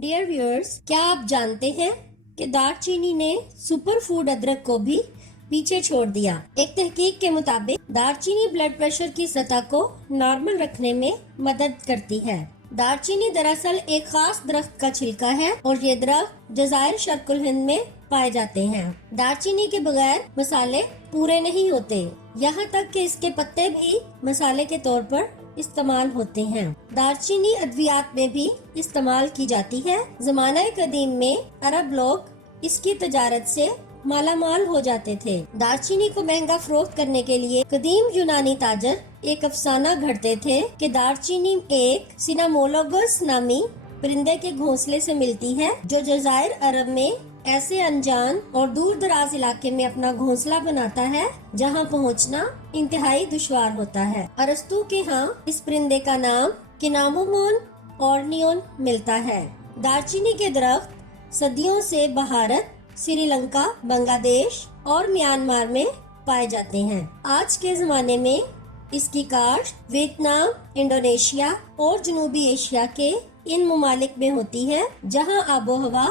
Dear viewers, क्या आप जानते हैं कि दालचीनी ने सुपर फूड अदरक को भी पीछे छोड़ दिया। एक तहकीक के मुताबिक दालचीनी ब्लड प्रेशर की सतह को नॉर्मल रखने में मदद करती है। दालचीनी दरअसल एक खास दरख्त का छिलका है और ये दरख्त जज़ायर शर्कुल हिंद में पाए जाते हैं। दालचीनी के बगैर मसाले पूरे नहीं होते, यहाँ तक कि इसके पत्ते भी मसाले के तौर पर इस्तेमाल होते हैं। दालचीनी अद्वियात में भी इस्तेमाल की जाती है। ज़माने कदीम में अरब लोग इसकी तजारत से मालामाल हो जाते थे। दालचीनी को महंगा फरोख्त करने के लिए कदीम यूनानी ताजर एक अफसाना घड़ते थे कि दालचीनी एक सिनामोलोगस नामी परिंदे के घोंसले से मिलती है, जो जज़ायर अरब में ऐसे अनजान और दूर दराज इलाके में अपना घोंसला बनाता है जहां पहुंचना इंतहाई दुश्वार होता है। अरस्तू के यहाँ इस परिंदे का नाम किनामोमोन ऑर्नियोन मिलता है। दालचीनी के दरख्त सदियों से भारत, श्रीलंका, बांग्लादेश और म्यांमार में पाए जाते हैं। आज के जमाने में इसकी काश्त वियतनाम, इंडोनेशिया और जनूबी एशिया के इन ममालिक में होती है जहां आबो हवा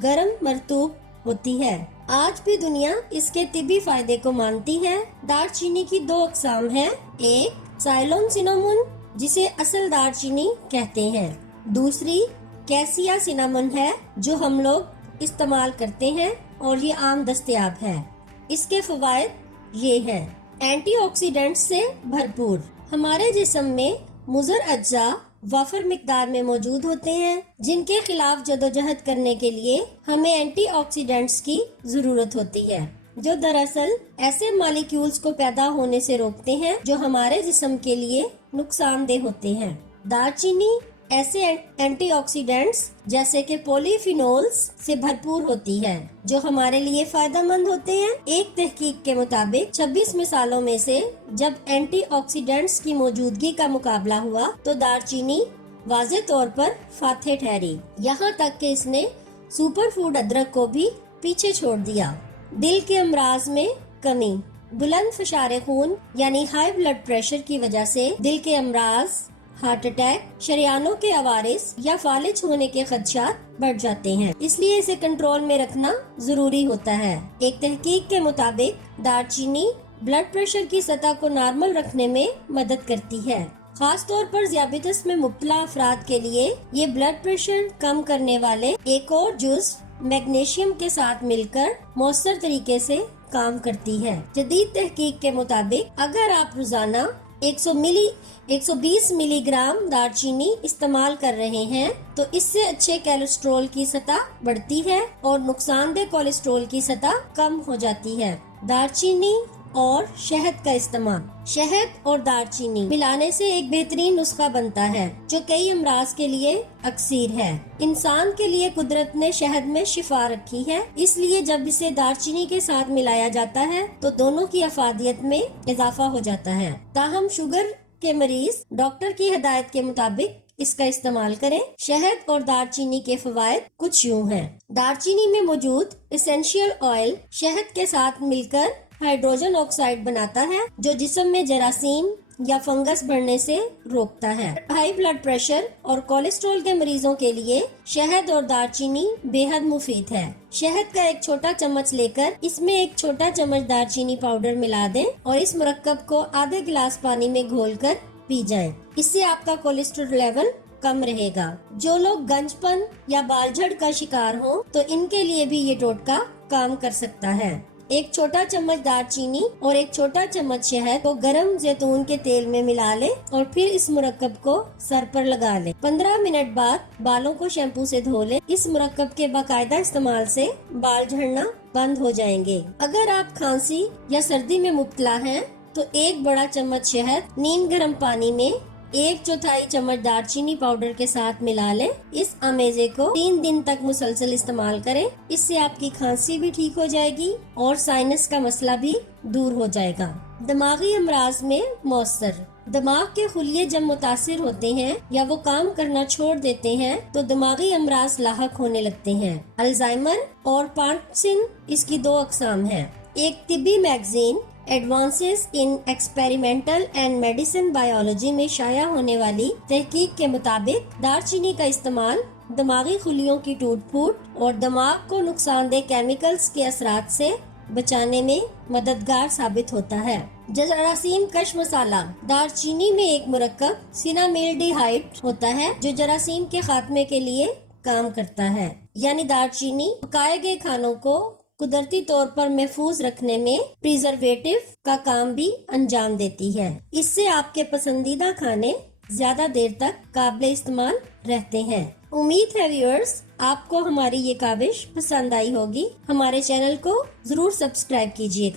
गर्म मरतूब होती है। आज भी दुनिया इसके तिबी फायदे को मानती है। दालचीनी की दो अक़साम हैं, एक साइलोन सिनामोन जिसे असल दालचीनी कहते हैं, दूसरी कैसिया सिनामोन है जो हम लोग इस्तेमाल करते हैं और ये आम दस्तयाब है। इसके फवायद ये हैं, एंटीऑक्सीडेंट से भरपूर, हमारे जिस्म में मुज़र अज्जा वाफर मिकदार में मौजूद होते हैं जिनके खिलाफ जदोजहद करने के लिए हमें एंटीऑक्सीडेंट्स की जरूरत होती है, जो दरअसल ऐसे मॉलिक्यूल्स को पैदा होने से रोकते हैं जो हमारे जिस्म के लिए नुकसानदेह होते हैं। दालचीनी ऐसे एंटीऑक्सीडेंट्स जैसे कि पॉलीफिनोल्स से भरपूर होती है जो हमारे लिए फायदेमंद होते हैं। एक तहकीक के मुताबिक 26 मिसालों में से जब एंटीऑक्सीडेंट्स की मौजूदगी का मुकाबला हुआ तो दालचीनी वाज़े तौर पर फातेह ठहरी, यहाँ तक कि इसने सुपर फूड अदरक को भी पीछे छोड़ दिया। दिल के अमराज में कमी, बुलंद फशारे खून यानी हाई ब्लड प्रेशर की वजह से दिल के अमराज, हार्ट अटैक, शरियानों के अवारिस या फालिज होने के खदशात बढ़ जाते हैं, इसलिए इसे कंट्रोल में रखना जरूरी होता है। एक तहकीक के मुताबिक दालचीनी ब्लड प्रेशर की सतह को नॉर्मल रखने में मदद करती है। खास तौर पर ज़ियाबितस में मुब्तला अफराद के लिए ये ब्लड प्रेशर कम करने वाले एक और जुज़्व मैग्नीशियम के साथ मिलकर मौसर तरीके से काम करती है। जदीद तहकीक के मुताबिक अगर आप रोजाना 120 मिलीग्राम दालचीनी इस्तेमाल कर रहे हैं तो इससे अच्छे कोलेस्ट्रॉल की सतह बढ़ती है और नुकसानदेह कोलेस्ट्रॉल की सतह कम हो जाती है। दालचीनी और शहद का इस्तेमाल, शहद और दालचीनी मिलाने से एक बेहतरीन नुस्खा बनता है जो कई अमराज के लिए अक्सीर है। इंसान के लिए कुदरत ने शहद में शिफा रखी है, इसलिए जब इसे दालचीनी के साथ मिलाया जाता है तो दोनों की अफादियत में इजाफा हो जाता है। ताहम शुगर के मरीज डॉक्टर की हिदायत के मुताबिक इसका इस्तेमाल करें। शहद और दालचीनी के फवायद कुछ यूं हैं। दालचीनी में मौजूद एसेंशियल ऑयल शहद के साथ मिलकर हाइड्रोजन ऑक्साइड बनाता है जो जिस्म में जरासीम या फंगस बढ़ने से रोकता है। हाई ब्लड प्रेशर और कोलेस्ट्रॉल के मरीजों के लिए शहद और दालचीनी बेहद मुफीद है। शहद का एक छोटा चम्मच लेकर इसमें एक छोटा चम्मच दालचीनी पाउडर मिला दें और इस मुरक्कब को आधे गिलास पानी में घोलकर पी जाएं। इससे आपका कोलेस्ट्रॉल लेवल कम रहेगा। जो लोग गंजपन या बाल झड़ का शिकार हो तो इनके लिए भी ये टोटका काम कर सकता है। एक छोटा चम्मच दालचीनी और एक छोटा चम्मच शहद को गरम जैतून के तेल में मिला लें और फिर इस मुरक्कब को सर पर लगा लें। 15 मिनट बाद बालों को शैम्पू से धो लें। इस मुरक्कब के बाकायदा इस्तेमाल से बाल झड़ना बंद हो जाएंगे। अगर आप खांसी या सर्दी में मुब्तला हैं तो एक बड़ा चम्मच शहद नीम गर्म पानी में 1/4 चम्मच दालचीनी पाउडर के साथ मिला लें। इस अमेजे को 3 दिन तक मुसलसल इस्तेमाल करें, इससे आपकी खांसी भी ठीक हो जाएगी और साइनस का मसला भी दूर हो जाएगा। दिमागी अमराज में मौसर, दिमाग के खुलिये जब मुतासिर होते हैं या वो काम करना छोड़ देते हैं तो दिमागी अमराज लाहक होने लगते हैं। अल्जाइमर और पार्किंसन इसकी दो अक़साम हैं। एक तिब्बी magazine advances in experimental and medicine biology में शाया होने वाली तहकीक के मुताबिक दालचीनी का इस्तेमाल دماغی خلیوں کی ٹوٹ پھوٹ اور دماغ کو نقصان دہ کیمیکلز کے اثرات سے بچانے میں مددگار ثابت ہوتا ہے۔ جراثیم کش مسالہ۔ دار چینی میں ایک مرکب سینامیلڈیہائڈ ہوتا ہے جو جراثیم کے خاتمے کے لیے کام کرتا ہے، یعنی دار چینی پکائے گئے کھانوں کو قدرتی طور پر محفوظ رکھنے میں پریزرویٹو کا کام بھی انجام دیتی ہے۔ اس سے آپ کے پسندیدہ کھانے زیادہ دیر تک قابل استعمال رہتے ہیں۔ امید ہے ویورز آپ کو ہماری یہ کاوش پسند آئی ہوگی۔ ہمارے چینل کو ضرور سبسکرائب کیجیے گا۔